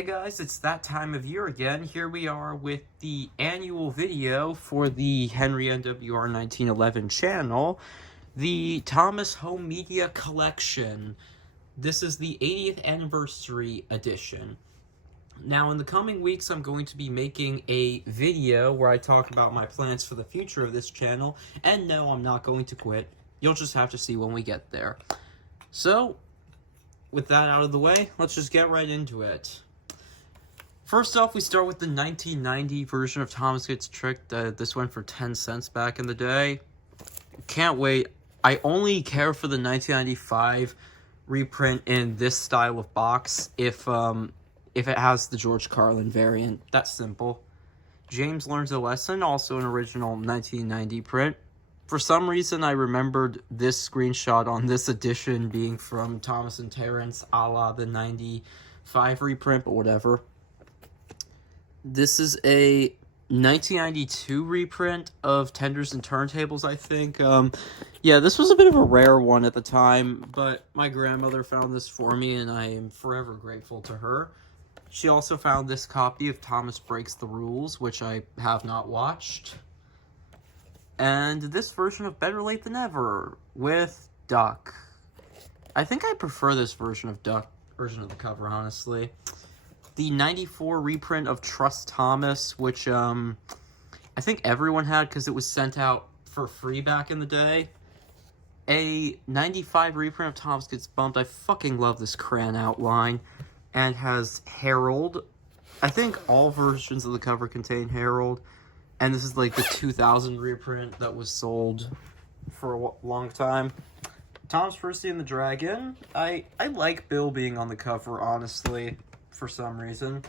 Hey guys, it's that time of year again. Here we are with the annual video for the Henry NWR 1911 channel, the Thomas Home Media Collection. This is the 80th anniversary edition. Now, in the coming weeks, I'm going to be making a video where I talk about my plans for the future of this channel, and no, I'm not going to quit. You'll just have to see when we get there. So, with that out of the way, let's just get right into it. First off, we start with the 1990 version of Thomas Gets Tricked. This went for 10 cents back in the day. Can't wait. I only care for the 1995 reprint in this style of box if it has the George Carlin variant. That's simple. James Learns a Lesson, also an original 1990 print. For some reason, I remembered this screenshot on this edition being from Thomas and Terrence, a la the 95 reprint, but whatever. This is a 1992 reprint of Tenders and Turntables, I think. Yeah, this was a bit of a rare one at the time, but my grandmother found this for me, and I am forever grateful to her. She also found this copy of Thomas Breaks the Rules, which I have not watched. And this version of Better Late Than Never with Duck. I think I prefer this version of the cover, honestly. The 94 reprint of Trust Thomas, which I think everyone had because it was sent out for free back in the day. A 95 reprint of Thomas Gets Bumped. I fucking love this crayon outline. And has Harold. I think all versions of the cover contain Harold. And this is like the 2000 reprint that was sold for a long time. Thomas Percy and the Dragon. I like Bill being on the cover, honestly, for some reason.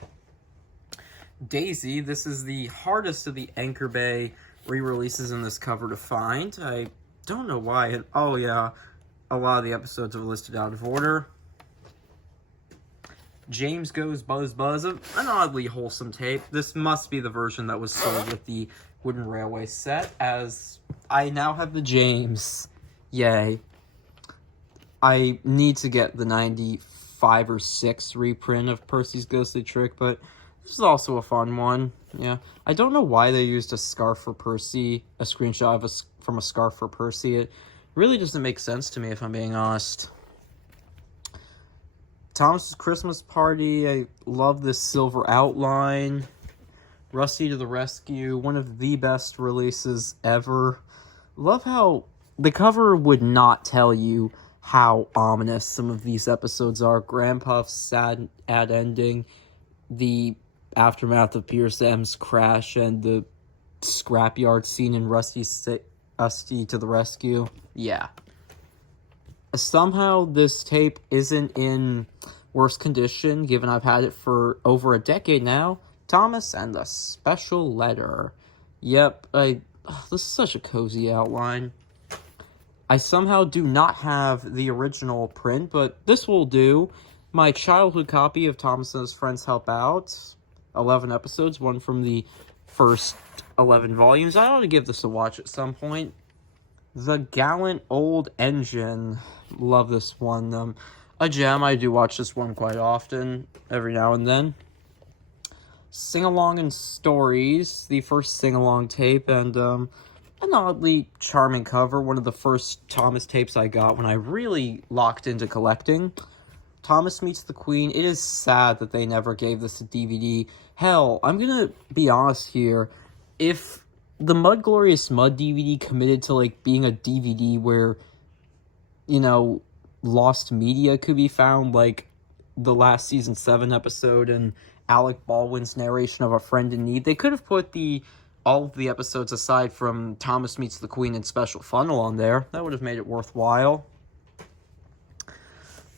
Daisy, this is the hardest of the Anchor Bay re-releases in this cover to find. I don't know why. Oh yeah, a lot of the episodes are listed out of order. James Goes Buzz Buzz, an oddly wholesome tape. This must be the version that was sold with the Wooden Railway set, as I now have the James. Yay. I need to get the 95 or 6 reprint of Percy's Ghostly Trick, but this is also a fun one. Yeah. I don't know why they used a scarf for Percy, a screenshot of from a scarf for Percy. It really doesn't make sense to me, if I'm being honest. Thomas's Christmas Party. I love this silver outline. Rusty to the Rescue. One of the best releases ever. Love how the cover would not tell you how ominous some of these episodes are. Grandpuff's sad ad ending. The aftermath of Pierce M's crash. And the scrapyard scene in Rusty to the Rescue. Yeah. Somehow this tape isn't in worse condition, given I've had it for over a decade now. Thomas and the Special Letter. Yep, this is such a cozy outline. I somehow do not have the original print, but this will do. My childhood copy of Thomas and His Friends Help Out. 11 episodes, one from the first 11 volumes. I ought to give this a watch at some point. The Gallant Old Engine. Love this one. A gem. I do watch this one quite often, every now and then. Sing-Along and Stories. The first sing-along tape, and an oddly charming cover. One of the first Thomas tapes I got when I really locked into collecting. Thomas Meets the Queen. It is sad that they never gave this a DVD. Hell, I'm gonna be honest here. If the Mud Glorious Mud DVD committed to, like, being a DVD where, you know, lost media could be found, like the last season 7 episode and Alec Baldwin's narration of A Friend in Need, they could have put all of the episodes aside from Thomas Meets the Queen and Special Funnel on there. That would have made it worthwhile.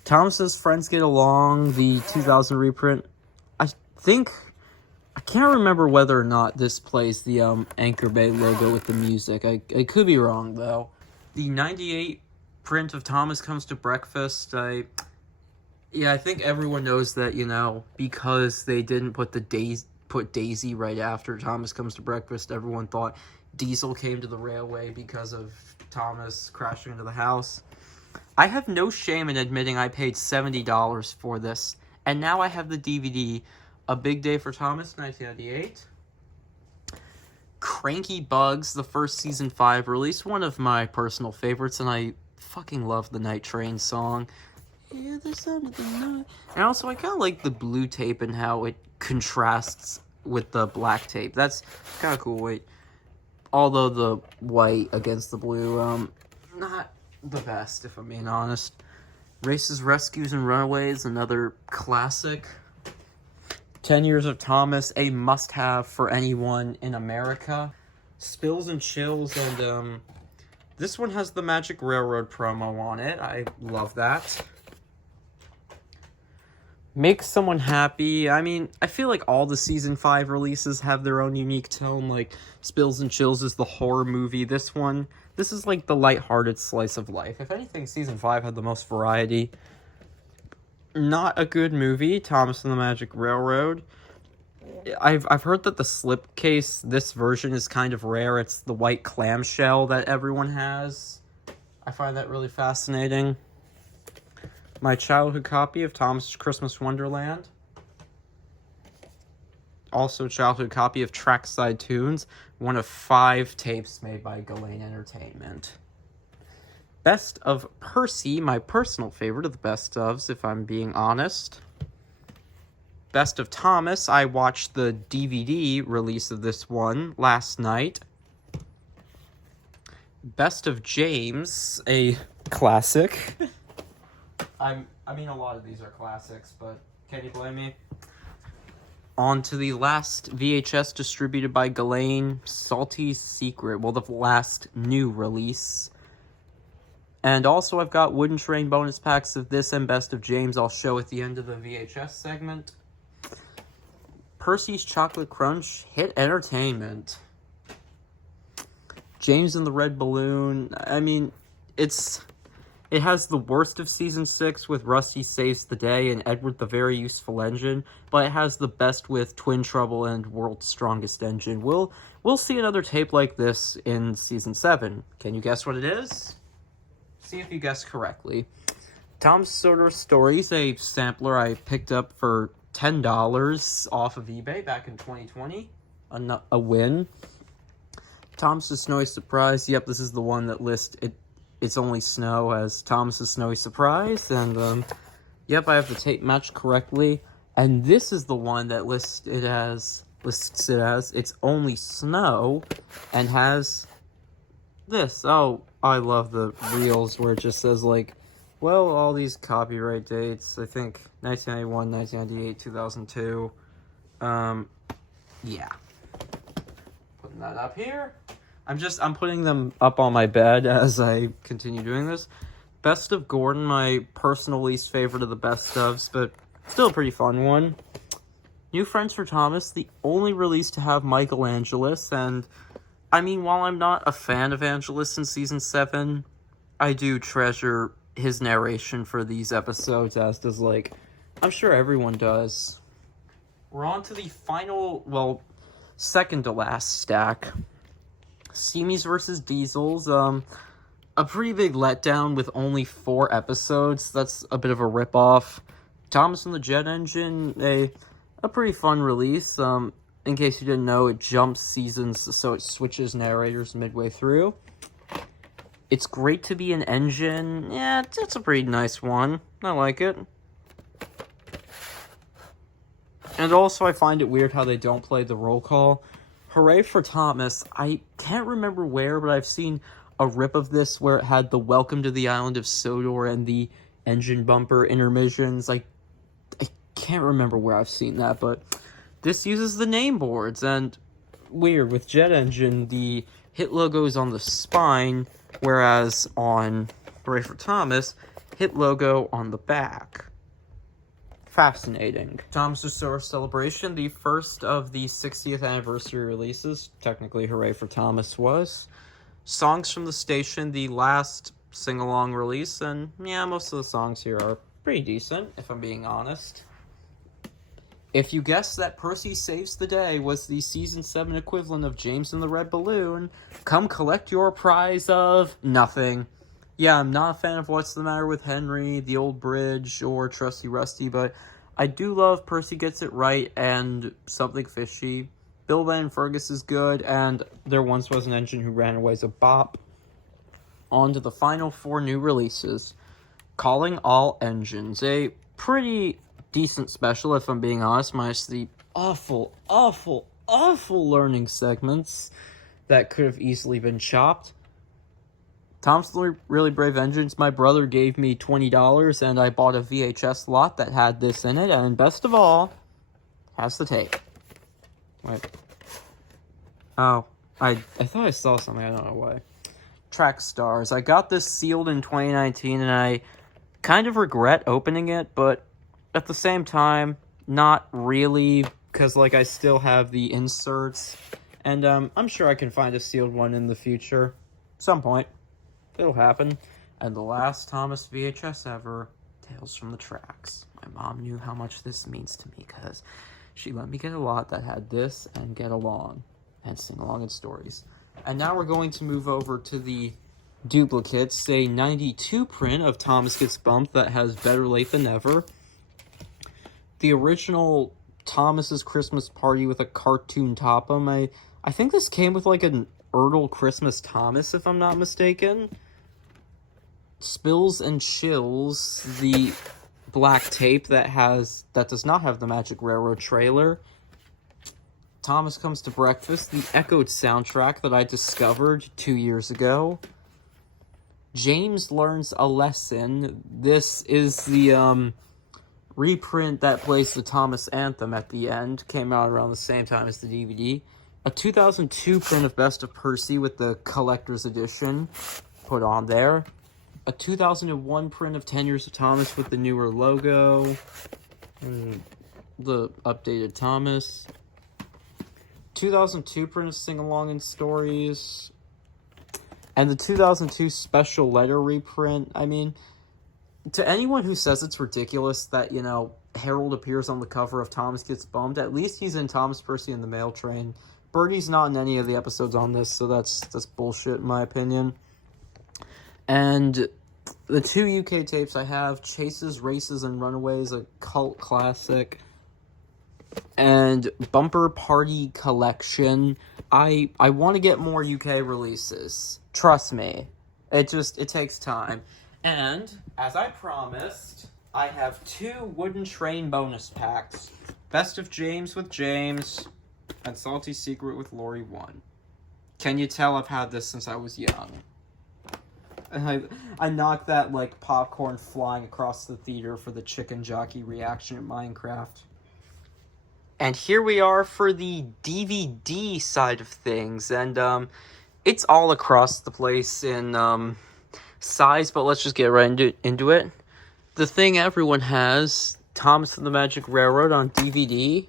Thomas's Friends Get Along, the 2000 reprint. I can't remember whether or not this plays the Anchor Bay logo with the music. I could be wrong, though. The 98 print of Thomas Comes to Breakfast. I think everyone knows that, you know, because they didn't put Daisy right after Thomas Comes to Breakfast, everyone thought Diesel came to the railway because of Thomas crashing into the house. I have no shame in admitting I paid $70 for this, And now I have the DVD, A Big Day for Thomas, 1998. Cranky Bugs, the first season 5 release, one of my personal favorites, and I fucking love the Night Train song. Yeah, the sound of the night. And also, I kind of like the blue tape and how it contrasts with the black tape. That's kind of cool. Wait, although the white against the blue, not the best, if I'm being honest. Races, Rescues, and Runaways, another classic. 10 Years of Thomas, a must-have for anyone in America. Spills and Chills, and this one has the Magic Railroad promo on it. I love that. Make Someone Happy. I mean, I feel like all the Season 5 releases have their own unique tone. Like, Spills and Chills is the horror movie. This is like the lighthearted slice of life. If anything, Season 5 had the most variety. Not a good movie, Thomas and the Magic Railroad. I've heard that the slipcase, this version, is kind of rare. It's the white clamshell that everyone has. I find that really fascinating. My childhood copy of Thomas' Christmas Wonderland. Also childhood copy of Trackside Tunes, one of 5 tapes made by Ghislaine Entertainment. Best of Percy, my personal favorite of the best ofs, if I'm being honest. Best of Thomas, I watched the DVD release of this one last night. Best of James, a classic. I mean, a lot of these are classics, but can you blame me? On to the last VHS distributed by Ghislaine, Salty Secret, well, the last new release. And also, I've got Wooden Train bonus packs of this and Best of James I'll show at the end of the VHS segment. Percy's Chocolate Crunch, Hit Entertainment. James and the Red Balloon, I mean, it has the worst of Season 6 with Rusty Saves the Day and Edward the Very Useful Engine, but it has the best with Twin Trouble and World's Strongest Engine. We'll see another tape like this in Season 7. Can you guess what it is? See if you guess correctly. Tom's Sort of Stories, a sampler I picked up for $10 off of eBay back in 2020. A win. Tom's Snowy Surprise. Yep, this is the one that lists It's Only Snow as Thomas's Snowy Surprise. And, yep, I have the tape matched correctly. And this is the one that lists it as It's Only Snow and has this. Oh, I love the reels where it just says, like, well, all these copyright dates, I think 1991, 1998, 2002. Yeah. Putting that up here. I'm putting them up on my bed as I continue doing this. Best of Gordon, my personal least favorite of the best ofs, but still a pretty fun one. New Friends for Thomas, the only release to have Michael Angelis, and I mean, while I'm not a fan of Angelis in Season 7, I do treasure his narration for these episodes, as does, like, I'm sure everyone does. We're on to the final, well, second to last stack. Steamies vs. Diesels, a pretty big letdown with only 4 episodes. That's a bit of a ripoff. Thomas and the Jet Engine, a pretty fun release. In case you didn't know, it jumps seasons, so it switches narrators midway through. It's Great to Be an Engine. Yeah, it's a pretty nice one. I like it. And also, I find it weird how they don't play the roll call. Hooray for Thomas. I can't remember where, but I've seen a rip of this where it had the Welcome to the Island of Sodor and the engine bumper intermissions. I can't remember where I've seen that, but this uses the name boards, and weird, with Jet Engine, the hit logo is on the spine, whereas on Hooray for Thomas, hit logo on the back. Fascinating. Thomas' Sort of Celebration, the first of the 60th anniversary releases. Technically, Hooray for Thomas was. Songs from the Station, the last sing-along release, and yeah, most of the songs here are pretty decent, if I'm being honest. If you guessed that Percy Saves the Day was the Season 7 equivalent of James and the Red Balloon, come collect your prize of nothing. Yeah, I'm not a fan of What's the Matter with Henry, The Old Bridge, or Trusty Rusty, but I do love Percy Gets It Right and Something Fishy. Bill Van Fergus is good, and There Once Was an Engine Who Ran Away is a bop. On to the final 4 new releases. Calling All Engines, a pretty decent special, if I'm being honest, minus the awful learning segments that could have easily been chopped. Tom's Really Brave Engines, my brother gave me $20, and I bought a VHS lot that had this in it, and best of all, has the tape. Wait. Oh, I thought I saw something, I don't know why. Track Stars. I got this sealed in 2019, and I kind of regret opening it, but at the same time, not really, because, like, I still have the inserts, and, I'm sure I can find a sealed one in the future. Some point. It'll happen. And the last Thomas VHS ever, Tales from the Tracks. My mom knew how much this means to me, because she let me get a lot that had this and Get Along, and Sing Along in Stories. And now we're going to move over to the duplicates, a 92 print of Thomas Gets Bumped that has Better Late Than Never. The original Thomas's Christmas Party with a cartoon Topham. I think this came with like an Ertl Christmas Thomas, if I'm not mistaken. Spills and Chills, the black tape that does not have the Magic Railroad trailer. Thomas Comes to Breakfast, the echoed soundtrack that I discovered 2 years ago. James Learns a Lesson. This is the reprint that plays the Thomas anthem at the end. Came out around the same time as the DVD. A 2002 print of Best of Percy with the collector's edition put on there. A 2001 print of 10 Years of Thomas with the newer logo. And the updated Thomas. 2002 print of Sing Along in Stories. And the 2002 special letter reprint. I mean, to anyone who says it's ridiculous that, you know, Harold appears on the cover of Thomas Gets Bumped, at least he's in Thomas Percy and the Mail Train. Birdie's not in any of the episodes on this, so that's bullshit in my opinion. And the 2 UK tapes I have, Chases, Races, and Runaways, a cult classic. And Bumper Party Collection. I want to get more UK releases. Trust me. It takes time. And, as I promised, I have 2 Wooden Train bonus packs. Best of James with James, and Salty Secret with Lori 1. Can you tell I've had this since I was young? And I knocked that, like, popcorn flying across the theater for the chicken jockey reaction in Minecraft. And here we are for the DVD side of things, and, it's all across the place in, size, but let's just get right into it. The thing everyone has, Thomas and the Magic Railroad on DVD,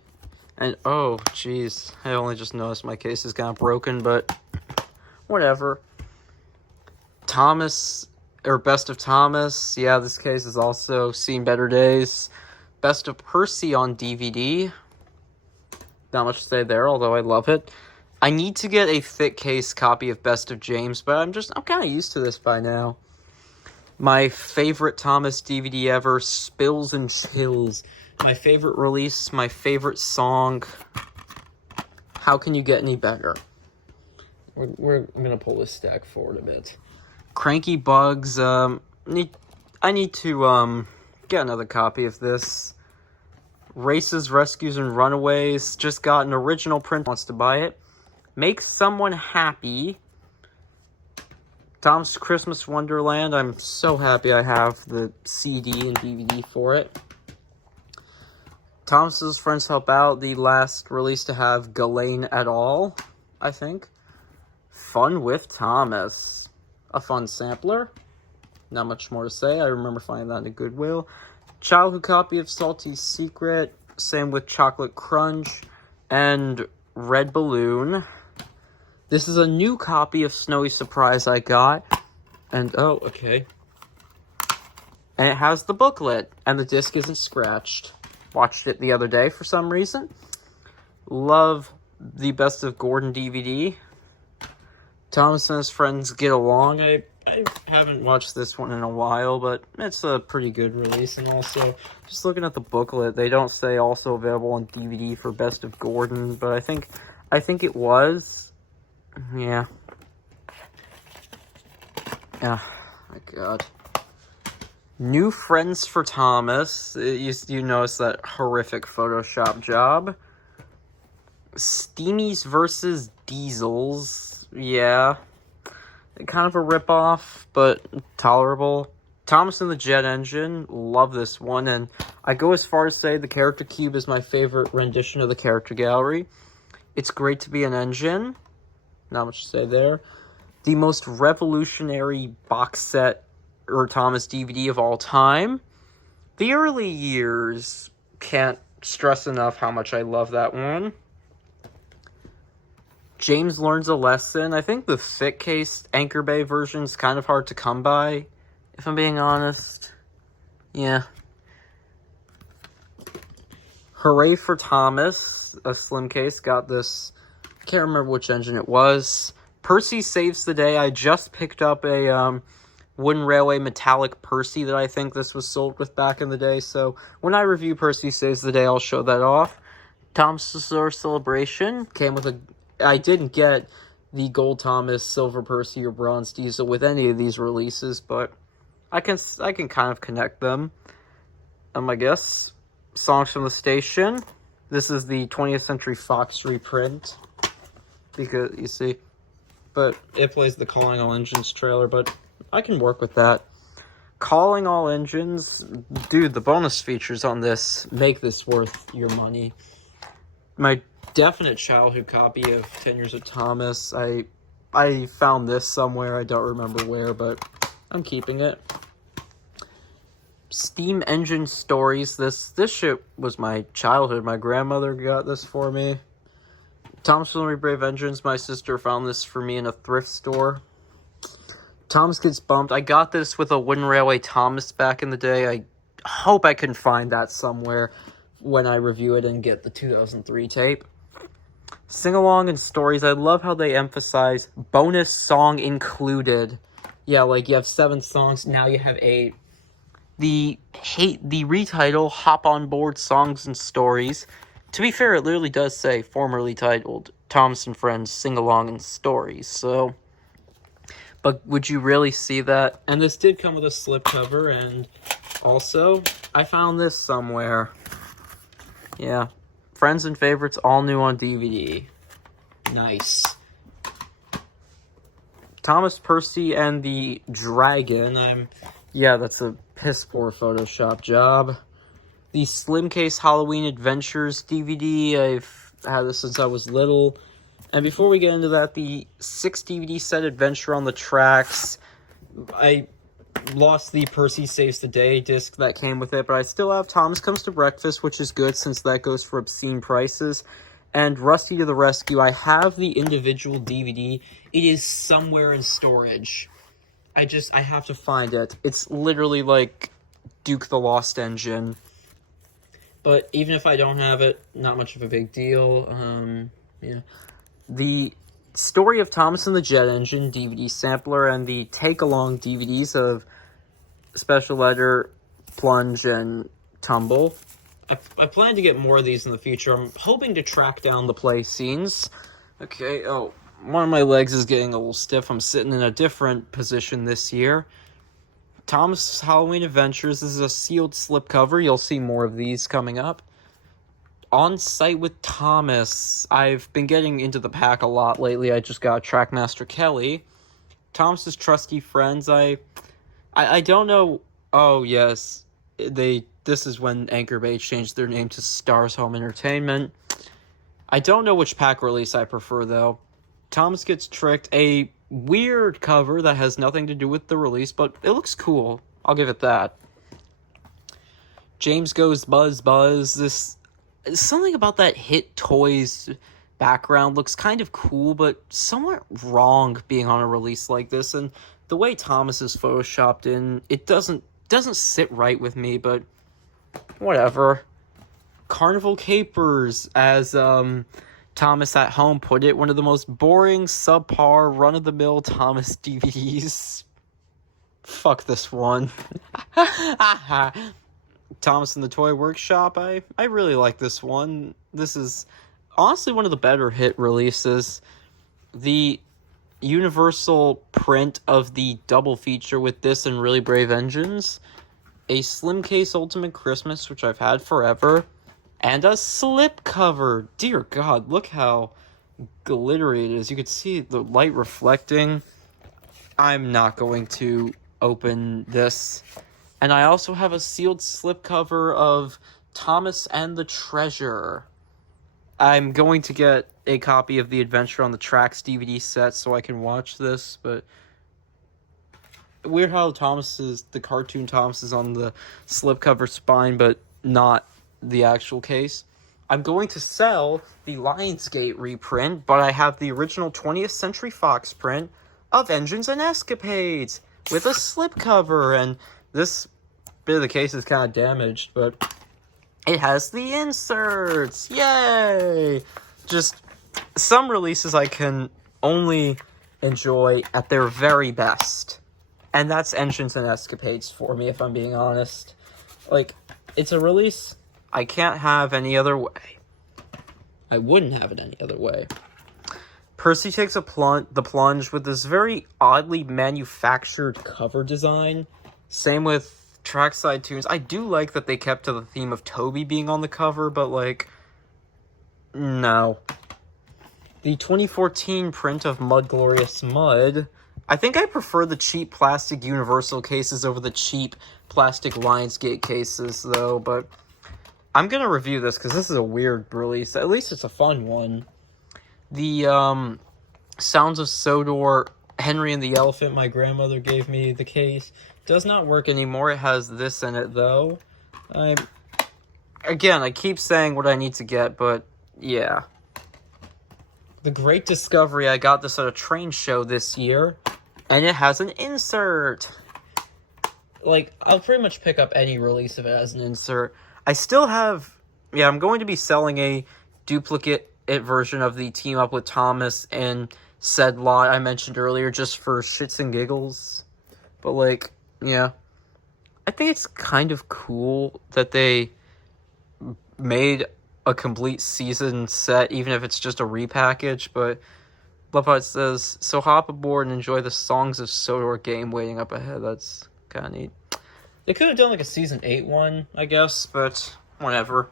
and, oh, jeez, I only just noticed my case is kind of broken, but whatever. Thomas, or Best of Thomas, yeah, this case has also seen better days. Best of Percy on DVD, not much to say there, although I love it. I need to get a thick case copy of Best of James, but I'm kind of used to this by now. My favorite Thomas DVD ever, Spills and Chills. My favorite release, my favorite song. How can you get any better? I'm gonna pull this stack forward a bit. Cranky Bugs, I need to, get another copy of this. Races, Rescues, and Runaways. Just got an original print, wants to buy it. Make Someone Happy. Tom's Christmas Wonderland. I'm so happy I have the CD and DVD for it. Thomas's Friends Help Out. The last release to have Ghislaine et al., I think. Fun with Thomas. A fun sampler. Not much more to say. I remember finding that in a Goodwill. Childhood copy of Salty Secret. Same with Chocolate Crunch. And Red Balloon. This is a new copy of Snowy Surprise I got. And, oh, okay. And it has the booklet. And the disc isn't scratched. Watched it the other day for some reason. Love the Best of Gordon DVD. Thomas and his friends get along. I haven't watched this one in a while, but it's a pretty good release. And also, just looking at the booklet, they don't say also available on DVD for Best of Gordon, but I think it was. Yeah. Oh my god. New friends for Thomas. You notice that horrific Photoshop job. Steamies versus Diesels. Yeah. Kind of a ripoff, but tolerable. Thomas and the Jet Engine. Love this one. And I go as far as say the character cube is my favorite rendition of the character gallery. It's great to be an engine. Not much to say there. The most revolutionary box set or Thomas DVD of all time. The early years, can't stress enough how much I love that one. James Learns a Lesson. I think the thick case Anchor Bay version is kind of hard to come by, if I'm being honest. Yeah. Hooray for Thomas. A slim case. Got this. Can't remember which engine it was. Percy Saves the Day. I just picked up a Wooden Railway metallic Percy that I think this was sold with back in the day. So when I review Percy Saves the Day, I'll show that off. Thomas Celebration. Came with a... I didn't get the Gold Thomas, Silver Percy, or Bronze Diesel with any of these releases, but I can kind of connect them. I guess. Songs from the Station. This is the 20th Century Fox reprint. Because, you see... But it plays the Calling All Engines trailer, but I can work with that. Calling All Engines, dude, the bonus features on this make this worth your money. My definite childhood copy of 10 Years of Thomas, I found this somewhere, I don't remember where, but I'm keeping it. Steam Engine Stories, this shit was my childhood. My grandmother got this for me. Thomas Henry Brave Engines, my sister found this for me in a thrift store. Thomas Gets Bumped. I got this with a Wooden Railway Thomas back in the day. I hope I can find that somewhere when I review it and get the 2003 tape. Sing Along and Stories. I love how they emphasize bonus song included. Yeah, like you have 7 songs, now you have 8. The retitle, Hop on Board Songs and Stories. To be fair, it literally does say, formerly titled, Thomas and Friends Sing Along and Stories, so... But would you really see that? And this did come with a slipcover, and also, I found this somewhere. Yeah. Friends and Favorites, all new on DVD. Nice. Thomas Percy and the Dragon. Yeah, that's a piss poor Photoshop job. The Slim Case Halloween Adventures DVD, I've had this since I was little. And before we get into that, the 6 DVD set Adventure on the Tracks. I lost the Percy Saves the Day disc that came with it, but I still have Thomas Comes to Breakfast, which is good since that goes for obscene prices. And Rusty to the Rescue, I have the individual DVD. It is somewhere in storage. I have to find it. It's literally like Duke the Lost Engine. But even if I don't have it, not much of a big deal. Yeah. The Story of Thomas and the Jet Engine DVD sampler and the take-along DVDs of Special Eder, Plunge, and Tumble. I plan to get more of these in the future. I'm hoping to track down the play scenes. Okay, oh, one of my legs is getting a little stiff. I'm sitting in a different position this year. Thomas Halloween Adventures. This is a sealed slipcover. You'll see more of these coming up. On Site with Thomas. I've been getting into the pack a lot lately. I just got Trackmaster Kelly. Thomas's Trusty Friends. I don't know. Oh, yes. This is when Anchor Bay changed their name to Stars Home Entertainment. I don't know which pack release I prefer, though. Thomas Gets Tricked. A weird cover that has nothing to do with the release, but it looks cool. I'll give it that. James Goes Buzz Buzz. Something about that Hit Toys background looks kind of cool, but somewhat wrong being on a release like this. And the way Thomas is photoshopped in, it doesn't sit right with me, but whatever. Carnival Capers, as Thomas at Home put it, one of the most boring, subpar, run-of-the-mill Thomas DVDs. Fuck this one. Thomas and the Toy Workshop. I really like this one. This is honestly one of the better hit releases. The universal print of the double feature with this and Really Brave Engines, a slim case Ultimate Christmas, which I've had forever, and a slipcover. Dear God, look how glittery it is. You could see the light reflecting. I'm not going to open this. And I also have a sealed slipcover of Thomas and the Treasure. I'm going to get a copy of the Adventure on the Tracks DVD set so I can watch this, but weird how the cartoon Thomas is on the slipcover spine, but not the actual case. I'm going to sell the Lionsgate reprint, but I have the original 20th Century Fox print of Engines and Escapades with a slipcover, and this bit of the case is kind of damaged, but it has the inserts. Yay! Just some releases I can only enjoy at their very best. And that's Engines and Escapades for me, if I'm being honest. Like, it's a release I can't have any other way. I wouldn't have it any other way. Percy takes the plunge with this very oddly manufactured cover design. Same with Trackside Tunes. I do like that they kept to the theme of Toby being on the cover, but, like, no. The 2014 print of Mud Glorious Mud. I think I prefer the cheap plastic Universal cases over the cheap plastic Lionsgate cases, though, but I'm gonna review this because this is a weird release. At least it's a fun one. The Sounds of Sodor, Henry and the Elephant, my grandmother gave me the case. Does not work anymore. It has this in it, though. Again, I keep saying what I need to get, but yeah. The Great Discovery, I got this at a train show this year, and it has an insert. Like, I'll pretty much pick up any release if it has an insert. I still have, I'm going to be selling a duplicate version of the Team Up with Thomas and said lot I mentioned earlier, just for shits and giggles. But, like, yeah. I think it's kind of cool that they made a complete season set, even if it's just a repackage, but love how it says, so hop aboard and enjoy the Songs of Sodor game waiting up ahead. That's kind of neat. They could have done like a season 8 one, I guess, but whatever.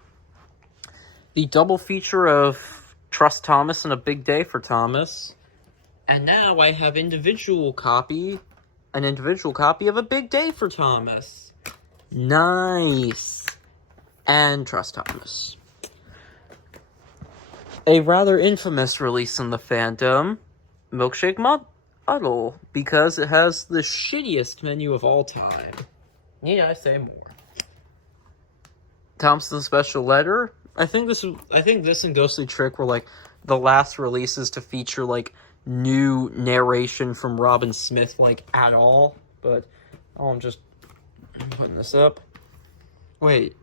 The double feature of Trust Thomas and A Big Day for Thomas. And now I have an individual copy of A Big Day for Thomas. Nice. And Trust Thomas. A rather infamous release in the fandom, Milkshake Muddle, because it has the shittiest menu of all time. Need I say more? Thompson's Special Letter. I think this and Ghostly Trick were like the last releases to feature like new narration from Robin Smith like at all. But I'm just putting this up. Wait.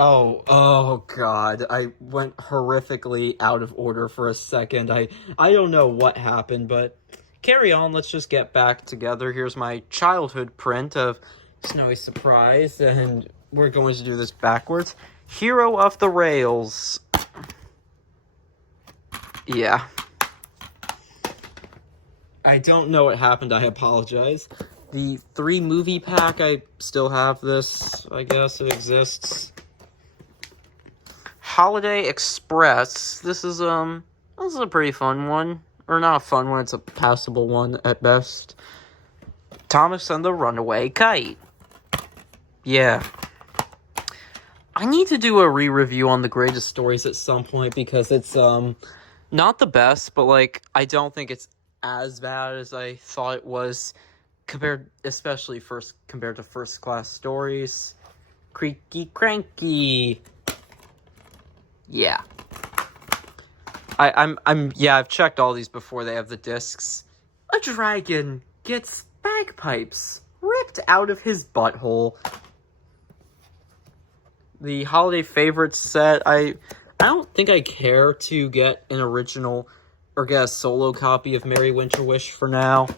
Oh God, I went horrifically out of order for a second. I don't know what happened, but carry on. Let's just get back together. Here's my childhood print of Snowy Surprise, and we're going to do this backwards. Hero of the Rails. Yeah. I don't know what happened. I apologize. The 3 movie pack, I still have this. I guess it exists. Holiday Express. This is a pretty fun one. Or not a fun one, it's a passable one at best. Thomas and the Runaway Kite. Yeah. I need to do a re-review on the greatest stories at some point because it's not the best, but like I don't think it's as bad as I thought it was especially compared to First Class Stories. Creaky Cranky. Yeah. I've checked all these before they have the discs. A dragon gets bagpipes ripped out of his butthole. The Holiday Favorites set, I don't think I care to get an original or get a solo copy of Merry Winter Wish for now.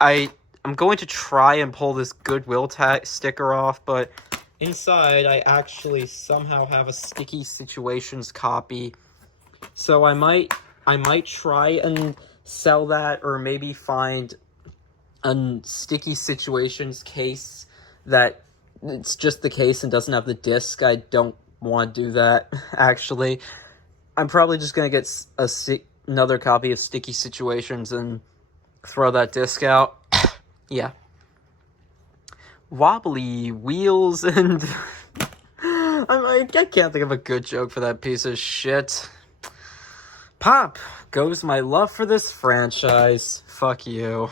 I I'm going to try and pull this Goodwill sticker off, but inside I actually somehow have a Sticky Situations copy. So I might try and sell that, or maybe find a Sticky Situations case that it's just the case and doesn't have the disc. I don't want to do that, actually. I'm probably just going to get another copy of Sticky Situations and throw that disc out. Yeah. Wobbly wheels and... I can't think of a good joke for that piece of shit. Pop goes my love for this franchise. Fuck you.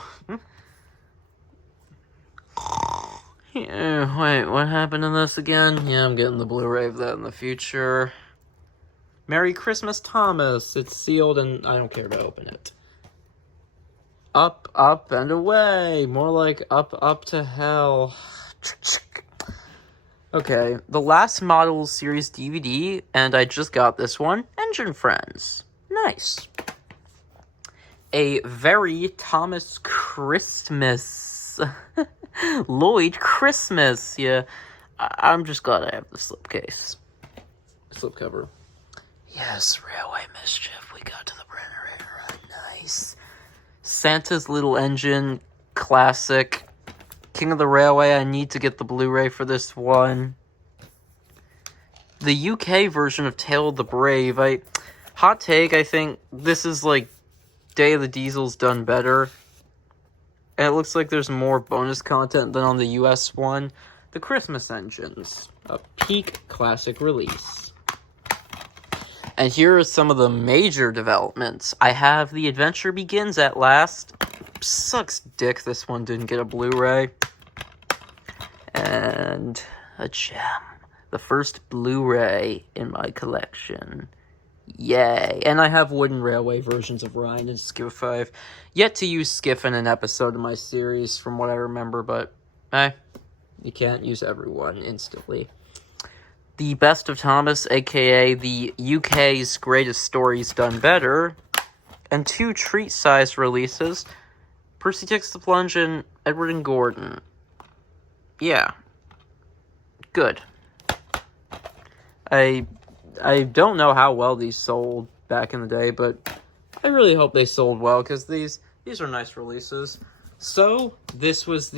Yeah, wait, what happened in this again? Yeah, I'm getting the Blu-ray of that in the future. Merry Christmas, Thomas. It's sealed and I don't care to open it. Up, up, and away. More like up, up to hell. Okay, the last Model Series DVD, and I just got this one. Engine Friends. Nice. A very Thomas Christmas. Lloyd Christmas. Yeah, I'm just glad I have the slipcase. Slipcover. Yes, Railway Mischief. We got to the printer era. Nice. Santa's Little Engine. Classic. King of the Railway. I need to get the Blu-ray for this one. The UK version of Tale of the Brave. Hot take, I think this is like Day of the Diesel's done better. And it looks like there's more bonus content than on the US one. The Christmas Engines. A peak classic release. And here are some of the major developments. I have The Adventure Begins at last. Sucks dick this one didn't get a Blu-ray. And a gem. The first Blu-ray in my collection. Yay. And I have wooden railway versions of Ryan and Skiff. I've yet to use Skiff in an episode of my series from what I remember, but you can't use everyone instantly. The Best of Thomas, aka the UK's Greatest Stories Done Better, and 2 treat-sized releases, Percy Takes the Plunge and Edward and Gordon. Yeah. Good. I don't know how well these sold back in the day, but I really hope they sold well, because these are nice releases. So, this was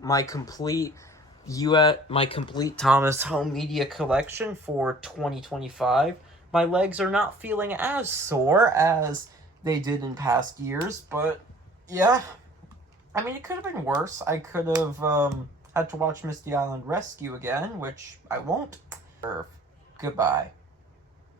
my complete Thomas home media collection for 2025. My legs are not feeling as sore as they did in past years, but yeah. I mean, it could have been worse. I could have had to watch Misty Island Rescue again, which I won't. Goodbye.